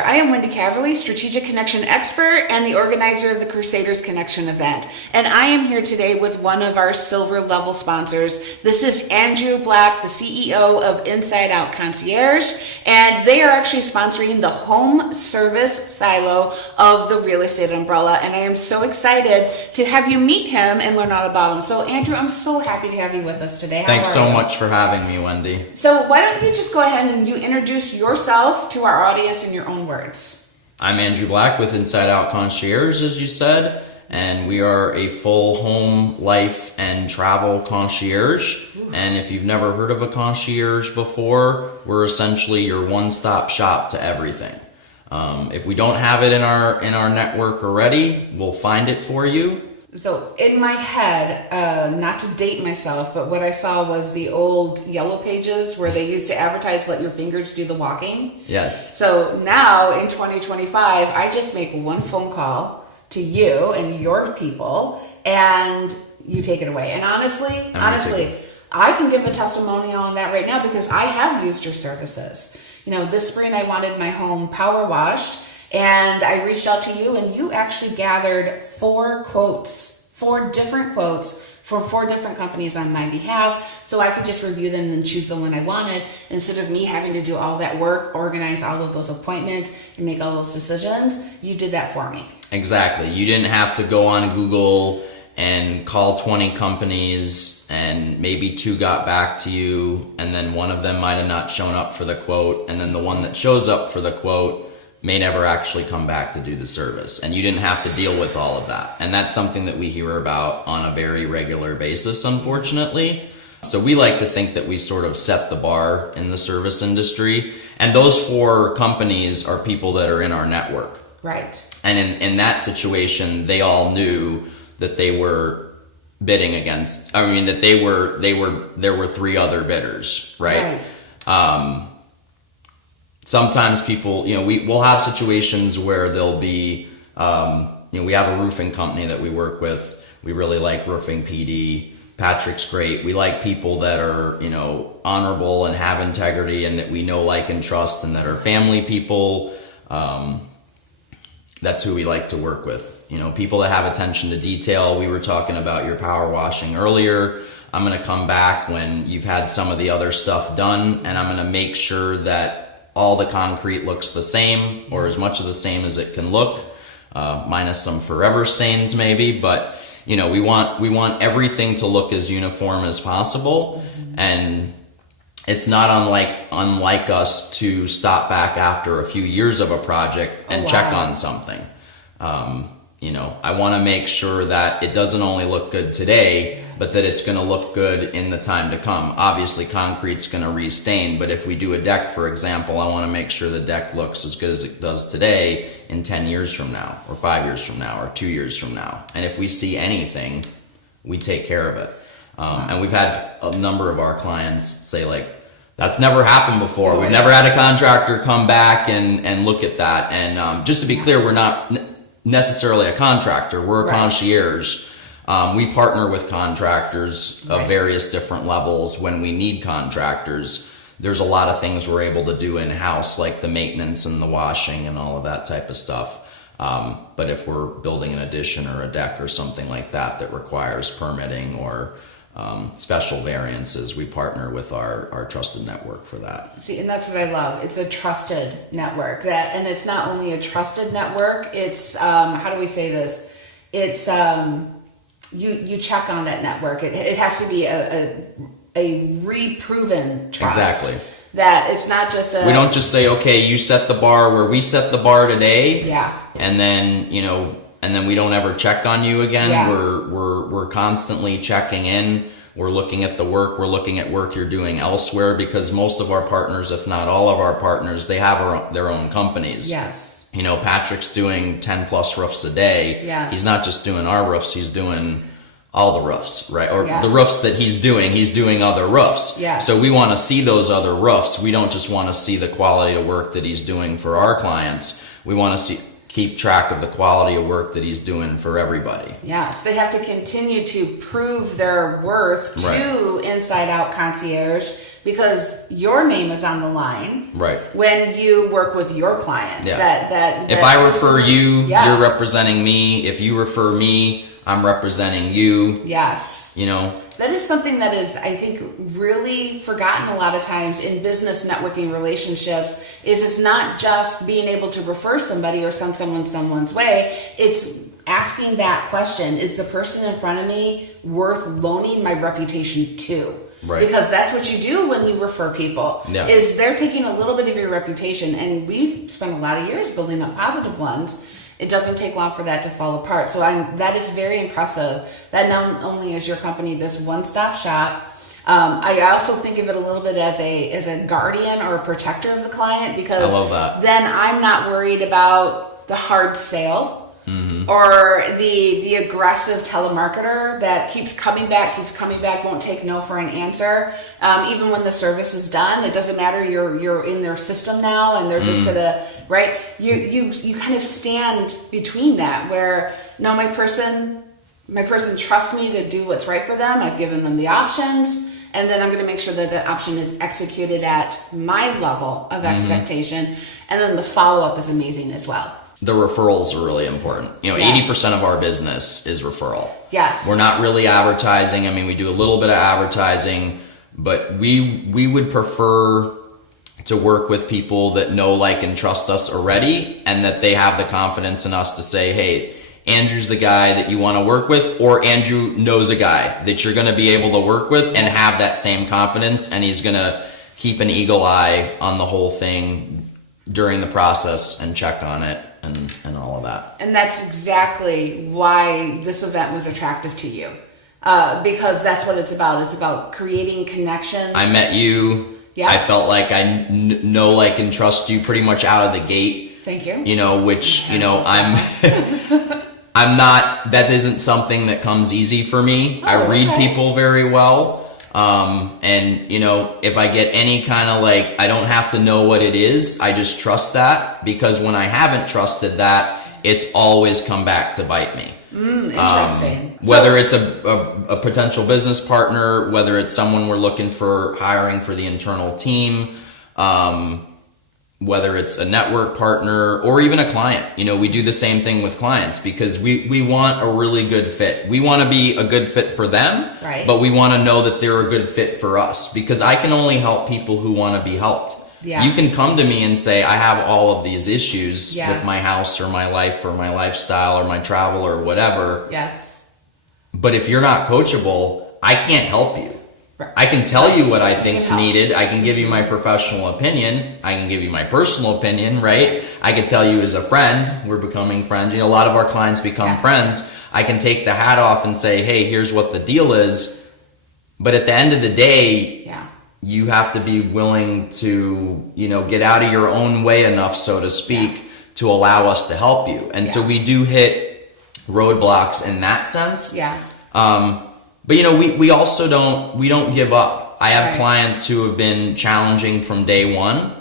there. I am Wendy Caverly, Strategic Connection Expert and the organizer of the Crusaders Connection event. And I am here today with one of our silver level sponsors. This is Andrew Black, the CEO of Inside Out Concierge, and they are actually sponsoring the home service silo of the real estate umbrella. And I am so excited to have you meet him and learn all about him. So Andrew, I'm so happy to have you with us today. Thanks so much for having me, Wendy. So why don't you just go ahead and you introduce yourself to our audience in your own words. I'm Andrew Black with Inside Out Concierge, as you said, and we are a full home, life, and travel concierge. Ooh. And if you've never heard of a concierge before, we're essentially your one-stop shop to everything. If we don't have it in our network already, we'll find it for you. So in my head, not to date myself, but what I saw was the old yellow pages where they used to advertise, let your fingers do the walking. Yes. So now in 2025, I just make one phone call to you and your people and you take it away. And honestly, I can give a testimonial on that right now because I have used your services. You know, this spring I wanted my home power washed. And I reached out to you and you actually gathered four different quotes for 4 different companies on my behalf. So I could just review them and choose the one I wanted instead of me having to do all that work, organize all of those appointments and make all those decisions. You did that for me. Exactly. You didn't have to go on Google and call 20 companies and maybe 2 got back to you and then one of them might have not shown up for the quote and then the one that shows up for the quote may never actually come back to do the service. And you didn't have to deal with all of that. And that's something that we hear about on a very regular basis, unfortunately. So we like to think that we sort of set the bar in the service industry. And those 4 companies are people that are in our network. Right. And in that situation, they all knew that they were bidding against, that there were 3 other bidders, right? Sometimes people, we'll have situations where there'll be, we have a roofing company that we work with. We really like roofing PD. Patrick's great. We like people that are, honorable and have integrity and that we know, like, and trust and that are family people. That's who we like to work with. People that have attention to detail. We were talking about your power washing earlier. I'm going to come back when you've had some of the other stuff done and I'm going to make sure that all the concrete looks the same or as much of the same as it can look, minus some forever stains maybe, but we want everything to look as uniform as possible. Mm-hmm. And it's not unlike us to stop back after a few years of a project and check on something. I want to make sure that it doesn't only look good today, but that it's going to look good in the time to come. Obviously, concrete's going to restain, but if we do a deck, for example, I want to make sure the deck looks as good as it does today in 10 years from now, or 5 years from now, or 2 years from now. And if we see anything, we take care of it. And we've had a number of our clients say, that's never happened before. We've never had a contractor come back and look at that. And just to be clear, we're not necessarily a contractor. We're a concierge. We partner with contractors of various different levels when we need contractors. There's a lot of things we're able to do in-house, like the maintenance and the washing and all of that type of stuff. But if we're building an addition or a deck or something like that requires permitting or special variances, we partner with our trusted network for that. See, and that's what I love. It's a trusted network. And it's not only a trusted network, it's, how do we say this? It's, you check on that network. It has to be a reproven trust. Exactly. That it's not just we don't just say, okay, you set the bar where we set the bar today. Yeah. And then, and then we don't ever check on you again. Yeah. We're constantly checking in. We're looking at the work. We're looking at work you're doing elsewhere because most of our partners, if not all of our partners, they have their own companies. Yes. Patrick's doing 10 plus roofs a day. Yes. He's not just doing our roofs, he's doing all the roofs, right? Or the roofs that he's doing other roofs. Yes. So we want to see those other roofs. We don't just want to see the quality of work that he's doing for our clients. We want to keep track of the quality of work that he's doing for everybody. Yes, they have to continue to prove their worth to Inside Out Concierge because your name is on the line. Right. When you work with your clients. Yeah. That if I refer you, yes. you're representing me. If you refer me, I'm representing you. Yes. You know? That is something that is, I think, really forgotten a lot of times in business networking relationships. Is it's not just being able to refer somebody or send someone someone's way. It's asking that question: is the person in front of me worth loaning my reputation to? Right. Because that's what you do when you refer people. Yeah. Is they're taking a little bit of your reputation, and we've spent a lot of years building up positive ones. It doesn't take long for that to fall apart. So that is very impressive. That not only is your company this one-stop shop, I also think of it a little bit as a guardian or a protector of the client, because I love that. Then I'm not worried about the hard sale. Or the aggressive telemarketer that keeps coming back, won't take no for an answer. Even when the service is done, it doesn't matter. You're in their system now, and they're just gonna, right? You kind of stand between that, where no, my person trusts me to do what's right for them. I've given them the options, and then I'm going to make sure that the option is executed at my level of expectation, and then the follow up is amazing as well. The referrals are really important. You know, Yes. 80% of our business is referral. Yes. We're not really advertising. I mean, we do a little bit of advertising, but we would prefer to work with people that know, like, and trust us already, and that they have the confidence in us to say, hey, Andrew's the guy that you want to work with, or Andrew knows a guy that you're going to be able to work with and have that same confidence, and he's going to keep an eagle eye on the whole thing during the process and check on it. And all of that. And that's exactly why this event was attractive to you. Because that's what it's about. It's about creating connections. I met you. Yeah. I felt like I know, like, and trust you pretty much out of the gate. Thank you. You know, which, you know, I'm not, that isn't something that comes easy for me. I read people very well. And, you know, if I get any kind of, like, I don't have to know what it is, I just trust that, because when I haven't trusted that, it's always come back to bite me. Interesting. Whether it's a potential business partner, whether it's someone we're looking for hiring for the internal team, whether it's a network partner or even a client. You know, we do the same thing with clients, because we want a really good fit. We want to be a good fit for them, right, but we want to know that they're a good fit for us, because I can only help people who want to be helped. Yes. You can come to me and say, I have all of these issues Yes. with my house or my life or my lifestyle or my travel or whatever. Yes. But if you're not coachable, I can't help you. Right. I can tell you what I think's help. needed. I can give you my professional opinion. I can give you my personal opinion, right? I can tell you as a friend, we're becoming friends. You know, a lot of our clients become friends. I can take the hat off and say, hey, here's what the deal is. But at the end of the day, you have to be willing to, you know, get out of your own way enough, so to speak, to allow us to help you. And so we do hit roadblocks in that sense. Yeah. But, you know, we also don't give up. I have Right. clients who have been challenging from day one,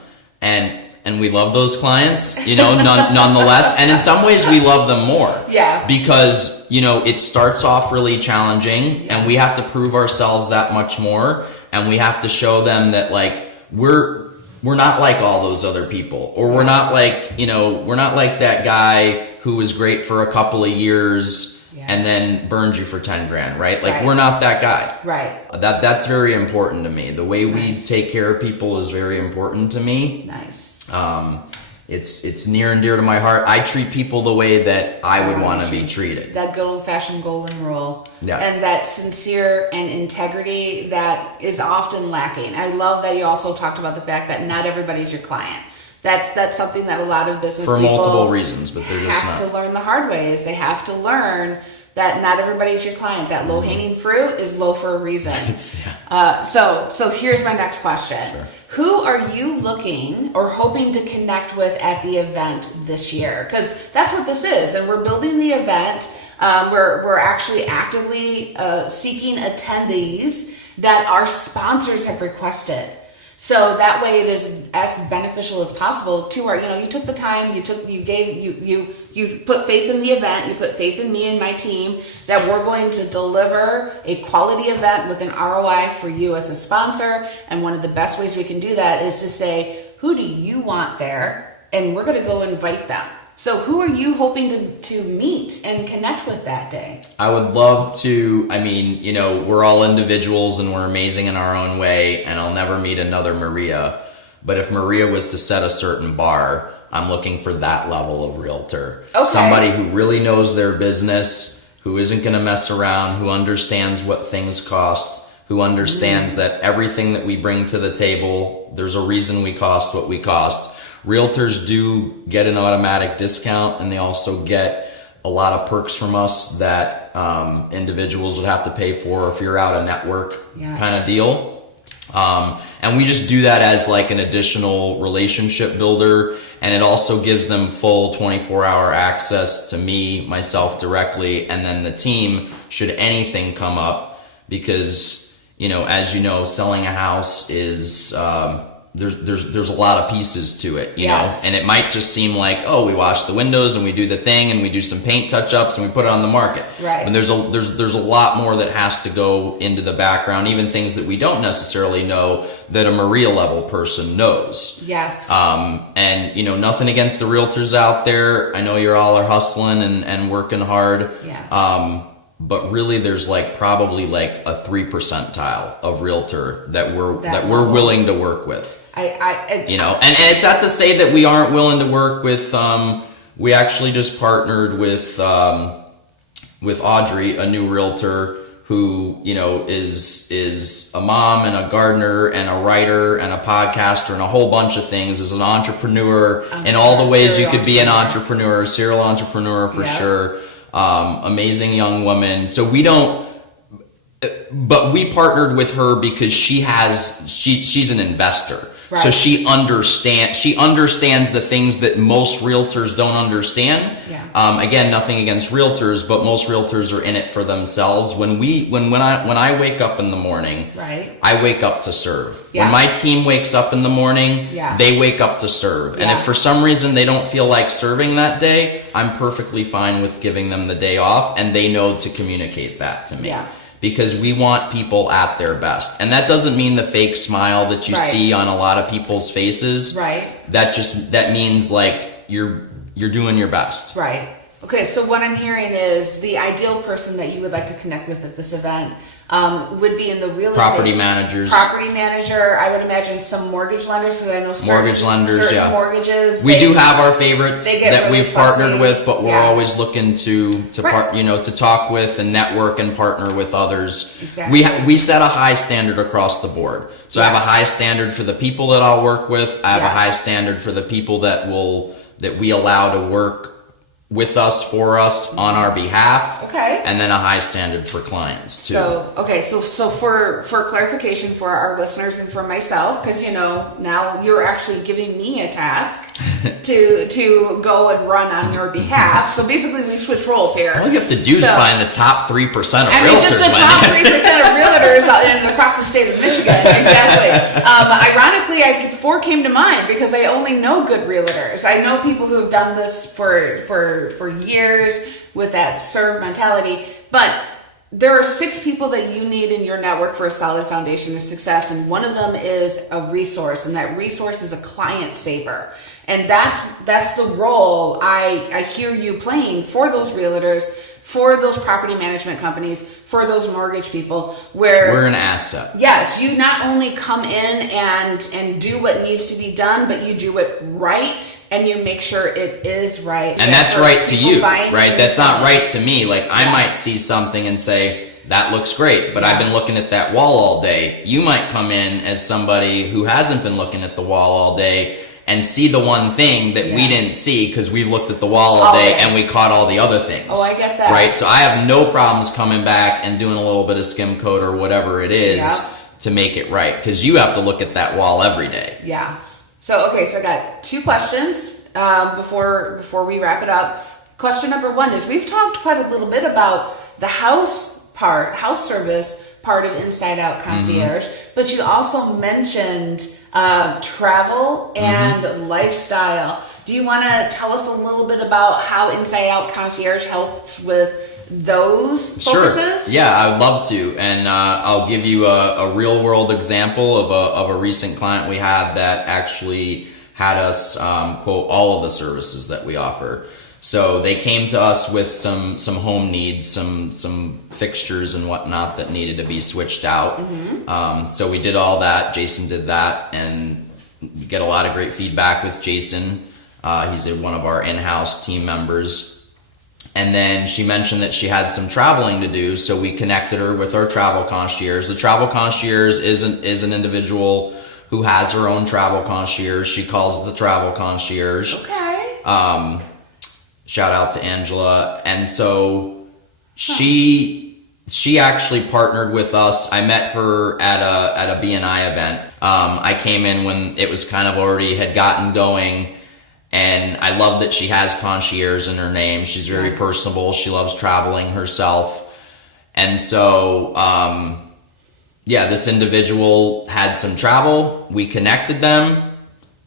and we love those clients, you know, nonetheless. And in some ways we love them more. Yeah. Because, you know, it starts off really challenging, and we have to prove ourselves that much more. And we have to show them that, like, we're not like all those other people, or we're not like, you know, we're not like that guy who was great for a couple of years and then burned you for 10 grand, right? Like, we're not that guy. Right. That's very important to me. The way we take care of people is very important to me. Nice. It's near and dear to my heart. I treat people the way that I would want to be treated. That good old-fashioned golden rule. Yeah. And that sincere and integrity that is often lacking. I love that you also talked about the fact that not everybody's your client. That's something that a lot of business for people multiple reasons, but they're just have not. to learn the hard way. Is they have to learn that not everybody's your client. That low-hanging fruit is low for a reason. So here's my next question. Sure. Who are you looking or hoping to connect with at the event this year? Because that's what this is, and we're building the event. We're actually actively seeking attendees that our sponsors have requested. So that way it is as beneficial as possible to our, you took the time, you put faith in the event, you put faith in me and my team that we're going to deliver a quality event with an ROI for you as a sponsor. And one of the best ways we can do that is to say, who do you want there? And we're going to go invite them. So who are you hoping to meet and connect with that day? I would love to, we're all individuals and we're amazing in our own way, and I'll never meet another Maria. But if Maria was to set a certain bar, I'm looking for that level of realtor. Okay. Somebody who really knows their business, who isn't going to mess around, who understands what things cost, who understands that everything that we bring to the table, there's a reason we cost what we cost. Realtors do get an automatic discount, and they also get a lot of perks from us that individuals would have to pay for if you're out a network kind of deal. And we just do that as like an additional relationship builder, and it also gives them full 24-hour access to me, myself directly, and then the team should anything come up, because, as you know, selling a house is... There's a lot of pieces to it, you know, and it might just seem like, oh, we wash the windows and we do the thing and we do some paint touch-ups and we put it on the market. Right. But there's a lot more that has to go into the background, even things that we don't necessarily know that a Maria level person knows. Yes. And nothing against the realtors out there. I know you're all are hustling and working hard. Yes. But really, there's probably a 3% of realtor that we're willing to work with. And it's not to say that we aren't willing to work with. We actually just partnered with Audrey, a new realtor who is a mom and a gardener and a writer and a podcaster and a whole bunch of things. Is an entrepreneur in all the ways you could be an entrepreneur, serial entrepreneur for sure. Amazing young woman. So but we partnered with her because she's an investor. Right. So she understands the things that most realtors don't understand. Yeah. Again, nothing against realtors, but most realtors are in it for themselves. When I wake up in the morning, right, I wake up to serve. Yeah. When my team wakes up in the morning, they wake up to serve. And if for some reason they don't feel like serving that day, I'm perfectly fine with giving them the day off, and they know to communicate that to me. Yeah. Because we want people at their best. And that doesn't mean the fake smile that you see on a lot of people's faces. Right. That means you're doing your best. Right. Okay, so what I'm hearing is the ideal person that you would like to connect with at this event would be in the real estate. Property managers. Property manager. I would imagine some mortgage lenders, because I know certain mortgages. We do have our favorites that really we've partnered with, but we're always looking to talk with and network and partner with others. Exactly. We set a high standard across the board. So I have a high standard for the people that I'll work with. I have a high standard for the people that we allow to work with us, for us, on our behalf. Okay. And then a high standard for clients too. So for clarification for our listeners and for myself, because now you're actually giving me a task to go and run on your behalf. So basically we switch roles here. All you have to do is find the top 3% of realtors. Just the top 3% of realtors across the state of Michigan. Exactly. Ironically, 4 came to mind because I only know good realtors. I know people who have done this for years with that serve mentality, but there are 6 people that you need in your network for a solid foundation of success, and one of them is a resource, and that resource is a client saver. And that's the role I hear you playing for those realtors, for those property management companies, for those mortgage people, where we're an asset. Yes, you not only come in and do what needs to be done, but you do it right, and you make sure it is right. And that's right to you, right? That's not right to me. I might see something and say, that looks great, but I've been looking at that wall all day. You might come in as somebody who hasn't been looking at the wall all day and see the one thing that we didn't see because we looked at the wall all day and we caught all the other things. Oh, I get that. Right? So I have no problems coming back and doing a little bit of skim coat or whatever it is to make it right, because you have to look at that wall every day. Yes. So I got 2 questions before we wrap it up. Question number 1 is, we've talked quite a little bit about the house service part of Inside Out Concierge, but you also mentioned travel and lifestyle. Do you want to tell us a little bit about how Inside Out Concierge helps with those focuses? Sure. Yeah, I would love to. And I'll give you a real world example of a recent client we had that actually had us quote all of the services that we offer. So they came to us with some home needs, some fixtures and whatnot that needed to be switched out. So we did all that. Jason did that, and we get a lot of great feedback with Jason. He's one of our in-house team members. And then she mentioned that she had some traveling to do, so we connected her with our travel concierge. The travel concierge is an individual who has her own travel concierge. She calls it the travel concierge. Okay. Shout out to Angela. And so she actually partnered with us. I met her at a BNI event. I came in when it was kind of already had gotten going. And I love that she has concierge in her name. She's very personable. She loves traveling herself. And so, this individual had some travel. We connected them,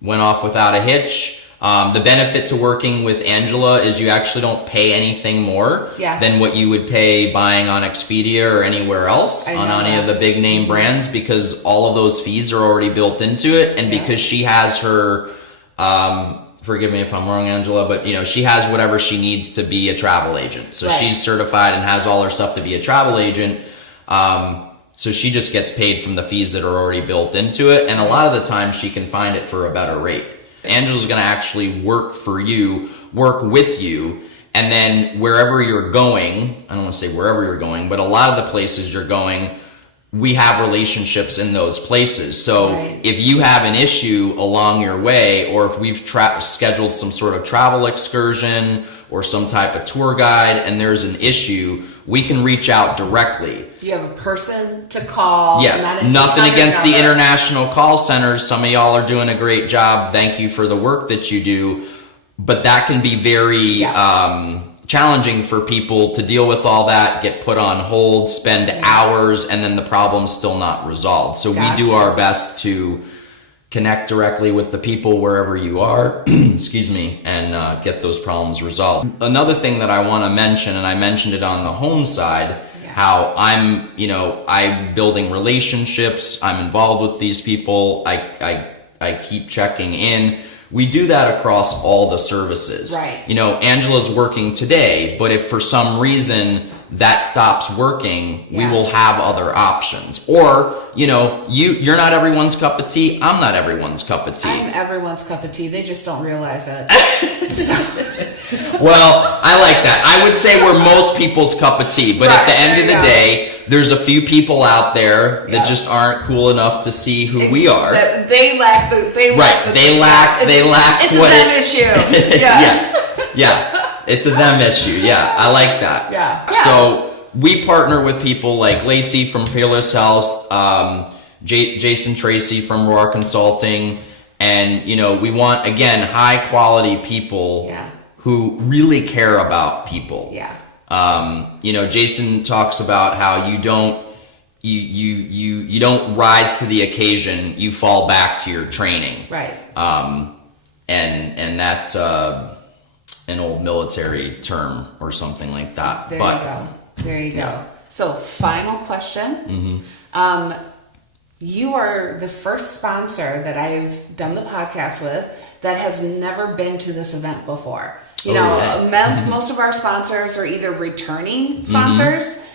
went off without a hitch. The benefit to working with Angela is you actually don't pay anything more than what you would pay buying on Expedia or anywhere else on any of the big name brands, because all of those fees are already built into it. And because she has her... forgive me if I'm wrong, Angela, but she has whatever she needs to be a travel agent. So she's certified and has all her stuff to be a travel agent. So she just gets paid from the fees that are already built into it. And a lot of the time she can find it for a better rate. Angela's going to actually work for you, work with you. And then wherever you're going, I don't want to say wherever you're going, but a lot of the places you're going, we have relationships in those places. So if you have an issue along your way, or if we've scheduled some sort of travel excursion or some type of tour guide and there's an issue, we can reach out directly. Do you have a person to call? Yeah, nothing against the international call centers. Some of y'all are doing a great job. Thank you for the work that you do. But that can be very... challenging for people to deal with all that, get put on hold, spend hours, and then the problem's still not resolved. So we do our best to connect directly with the people wherever you are, excuse me, and get those problems resolved. Another thing that I want to mention, and I mentioned it on the home side, how I'm building relationships, I'm involved with these people, I keep checking in. We do that across all the services. Right. Angela's working today, but if for some reason that stops working, we will have other options. Or, you're not everyone's cup of tea. I'm not everyone's cup of tea. I'm everyone's cup of tea. They just don't realize it. Well, I like that. I would say we're most people's cup of tea, but at the end of the day, there's a few people out there that just aren't cool enough to see who we are. They lack the. It's a them issue. Yes. It's a them issue. Yeah, I like that. Yeah. So we partner with people like Lacey from Fearless Health, Jason Tracy from Roar Consulting, and we want, again, high quality people who really care about people. Yeah. Jason talks about how you don't rise to the occasion, you fall back to your training. Right. And that's an old military term or something like that. There you go. So final question. You are the first sponsor that I've done the podcast with that has never been to this event before. Most of our sponsors are either returning sponsors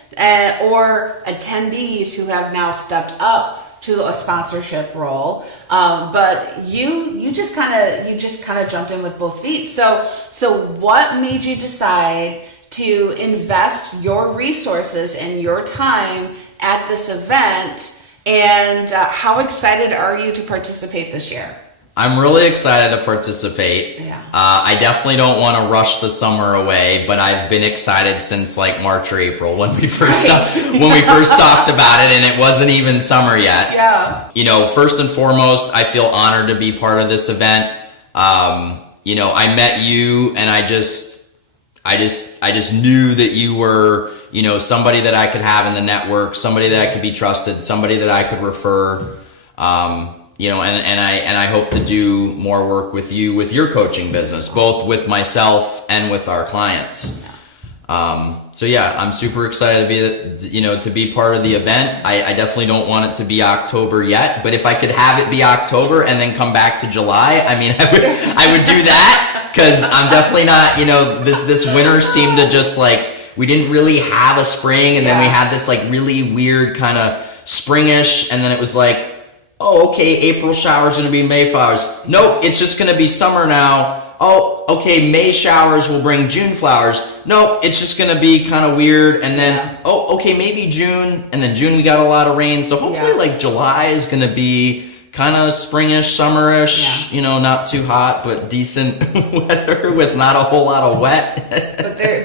or attendees who have now stepped up to a sponsorship role. But you just kind of jumped in with both feet. So what made you decide to invest your resources and your time at this event? And how excited are you to participate this year? I'm really excited to participate. Yeah. I definitely don't want to rush the summer away, but I've been excited since like March or April when we first talked about it, and it wasn't even summer yet. Yeah. First and foremost, I feel honored to be part of this event. I met you, and I just knew that you were, somebody that I could have in the network, somebody that I could be trusted, somebody that I could refer. and I hope to do more work with you with your coaching business, both with myself and with our clients. So yeah, I'm super excited to be part of the event. I definitely don't want it to be October yet, but if I could have it be October and then come back to July, I mean, I would do that, because I'm definitely not, this winter seemed to just like, we didn't really have a spring, and then we had this like really weird kind of springish, and then it was like, oh, okay, April showers going to be May flowers. Nope, it's just going to be summer now. Oh, okay, May showers will bring June flowers. Nope, it's just going to be kind of weird. And then, oh, okay, maybe June. And then June we got a lot of rain. So hopefully like July is going to be kind of springish, summerish, not too hot, but decent weather with not a whole lot of wet.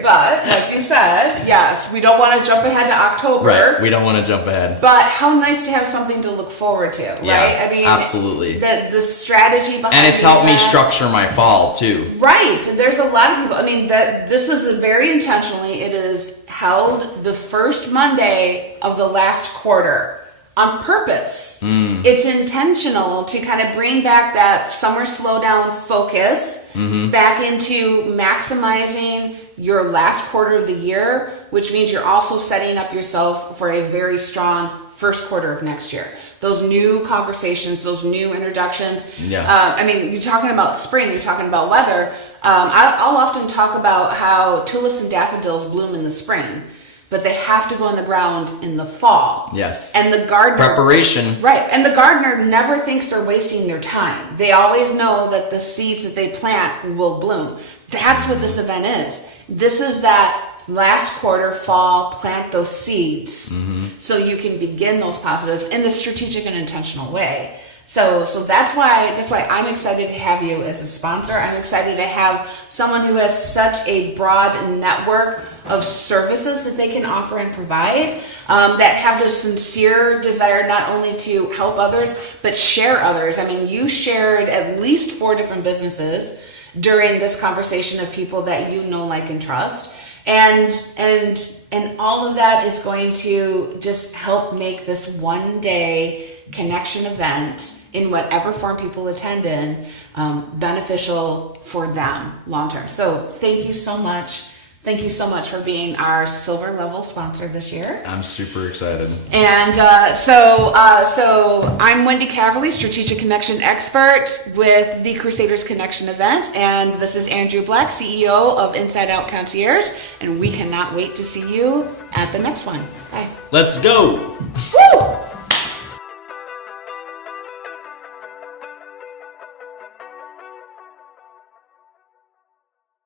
But like you said, yes, we don't want to jump ahead to October. Right, we don't want to jump ahead. But how nice to have something to look forward to, right? Yeah, I mean, absolutely. The strategy behind it. And it's helped me structure my fall too. Right. There's a lot of people. I mean, this was very intentionally. It is held the first Monday of the last quarter on purpose. It's intentional to kind of bring back that summer slowdown focus back into maximizing your last quarter of the year, which means you're also setting up yourself for a very strong first quarter of next year. Those new conversations, those new introductions. Yeah. I mean, you're talking about spring, you're talking about weather. I'll often talk about how tulips and daffodils bloom in the spring, but they have to go in the ground in the fall. Yes. And the gardener... Preparation. Right. And the gardener never thinks they're wasting their time. They always know that the seeds that they plant will bloom. That's what this event is. This is that last quarter, fall, plant those seeds so you can begin those positives in a strategic and intentional way. So that's why I'm excited to have you as a sponsor. I'm excited to have someone who has such a broad network of services that they can offer and provide, that have the sincere desire not only to help others, but share others. I mean, you shared at least 4 different businesses during this conversation of people that you know, like, and trust. And all of that is going to just help make this one day connection event in whatever form people attend in, beneficial for them long term. So thank you so much. Thank you so much for being our silver level sponsor this year. I'm super excited. And so I'm Wendy Caverly, Strategic Connection Expert with the Crusaders Connection event. And this is Andrew Black, CEO of Inside Out Concierge. And we cannot wait to see you at the next one. Bye. Let's go. Woo!